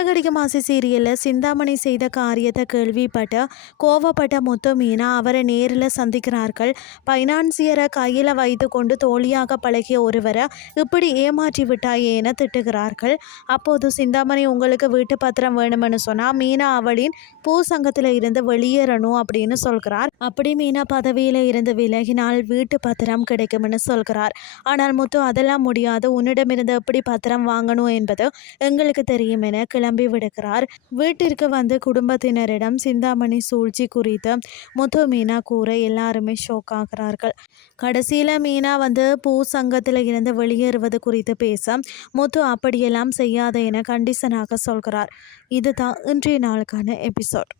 சிறகடிக்க மாசி சீரியலில் சிந்தாமணி செய்த காரியத்தை கேள்விப்பட்டு கோவப்பட்ட முத்து மீனா அவரை நேரில் சந்திக்கிறார்கள். பைனான்சியரை கையில் வைத்து கொண்டு தோழியாக பழகிய ஒருவரை இப்படி ஏமாற்றி விட்டாயே என திட்டுகிறார்கள். அப்போது சிந்தாமணி உங்களுக்கு வீட்டு பத்திரம் வேணுமென்னு சொன்னால் மீனா அவளின் பூ சங்கத்தில் இருந்து வெளியேறணும் அப்படின்னு சொல்கிறார். அப்படி மீனா பதவியில் இருந்து விலகினால் வீட்டு பத்திரம் கிடைக்கும்னு சொல்கிறார். ஆனால் முத்து அதெல்லாம் முடியாது, உன்னிடமிருந்து எப்படி பத்திரம் வாங்கணும் என்பது எங்களுக்கு தெரியும் என கிளம்பி விடுகிறார். வீட்டிற்கு வந்து குடும்பத்தினரிடம் சிந்தாமணி சூழ்ச்சி குறித்து முத்து மீனா கூற எல்லாருமே ஷோக் ஆகிறார்கள். கடைசியில் மீனா வந்து பூ சங்கத்தில் இருந்து வெளியேறுவது குறித்து பேச முத்து அப்படியெல்லாம் செய்யாத என கண்டிஷனாக சொல்கிறார். இதுதான் இன்றைய நாளுக்கான எபிசோட்.